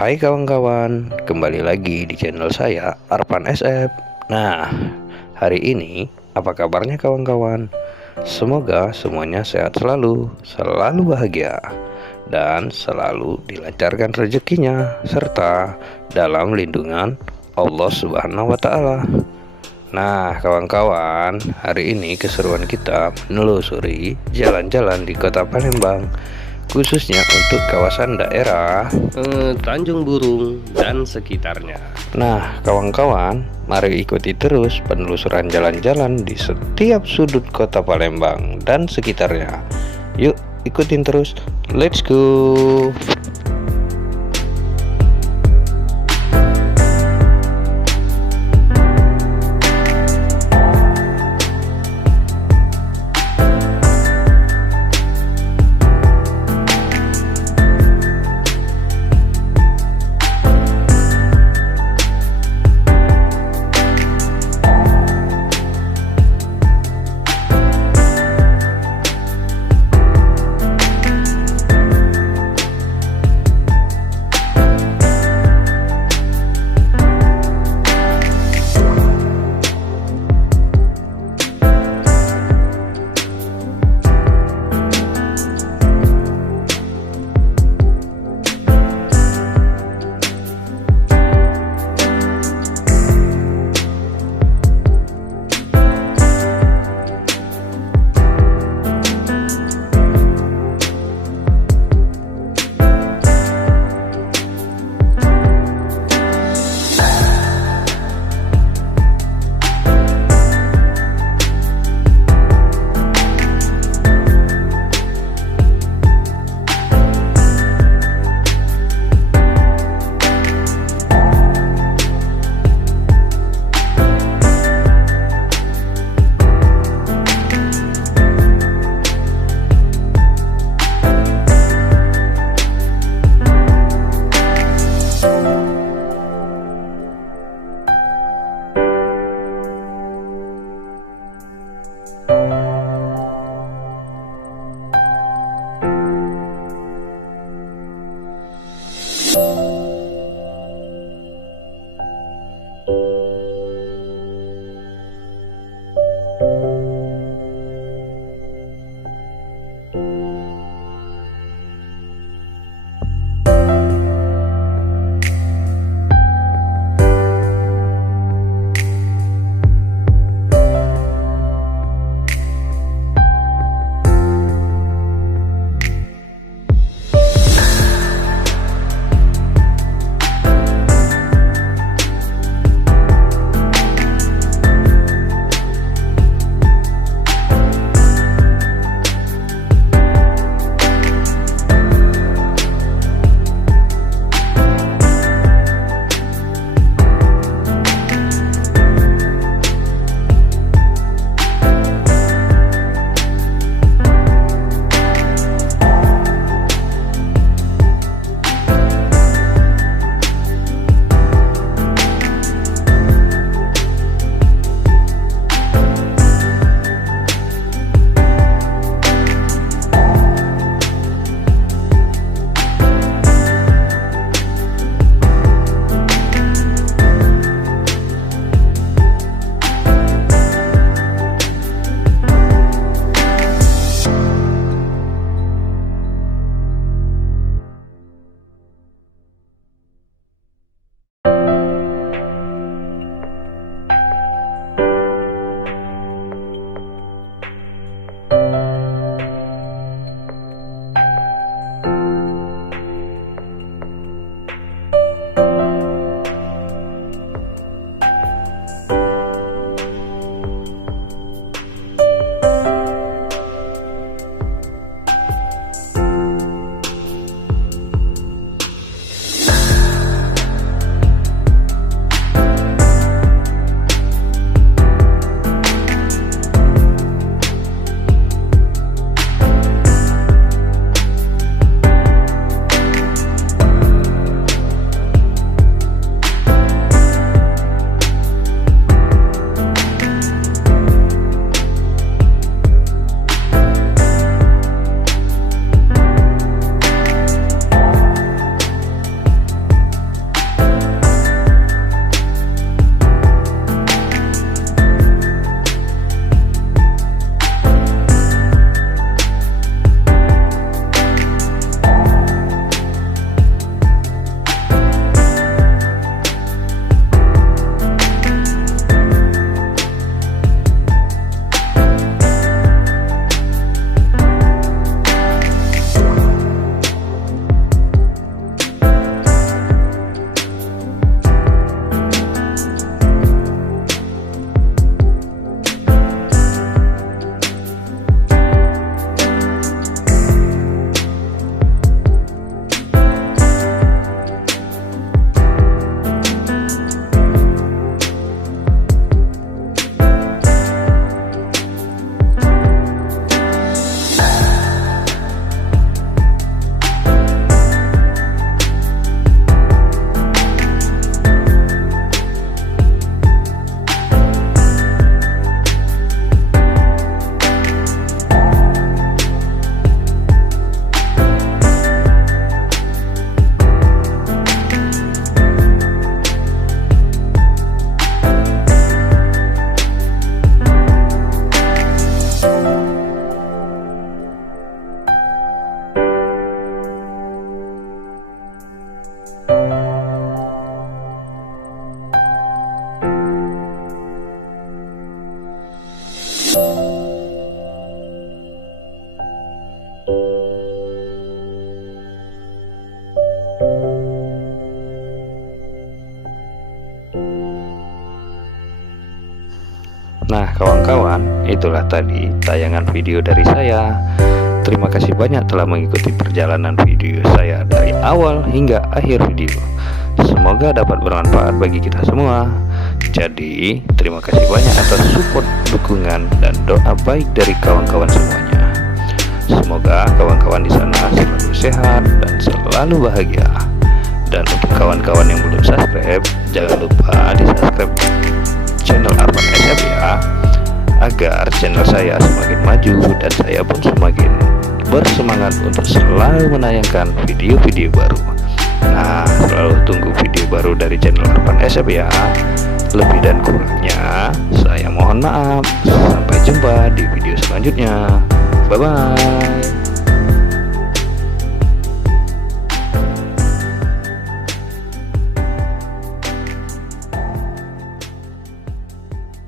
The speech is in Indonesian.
Hai kawan-kawan, kembali lagi di channel saya Arpan SF. Nah, hari ini apa kabarnya kawan-kawan? Semoga semuanya sehat selalu, selalu bahagia, dan selalu dilancarkan rezekinya, serta dalam lindungan Allah Subhanahu wa Ta'ala. Nah, kawan-kawan, hari ini keseruan kita menelusuri jalan-jalan di kota Palembang, khususnya untuk kawasan daerah Tanjung Burung dan sekitarnya. Nah, kawan-kawan, mari ikuti terus penelusuran jalan-jalan di setiap sudut kota Palembang dan sekitarnya. Yuk, ikutin terus. Let's go. Nah kawan-kawan, itulah tadi tayangan video dari saya. Terima kasih banyak telah mengikuti perjalanan video saya dari awal hingga akhir video. Semoga dapat bermanfaat bagi kita semua. Jadi terima kasih banyak atas support, dukungan, dan doa baik dari kawan-kawan semuanya. Semoga kawan-kawan di sana selalu sehat dan selalu bahagia. Dan untuk kawan-kawan yang belum subscribe, jangan lupa di subscribe channel Arpan SF ya, agar channel saya semakin maju dan saya pun semakin bersemangat untuk selalu menayangkan video-video baru. Nah, selalu tunggu video baru dari channel Arpan SF ya. Lebih dan kurangnya saya mohon maaf. Sampai jumpa di video selanjutnya. Bye bye.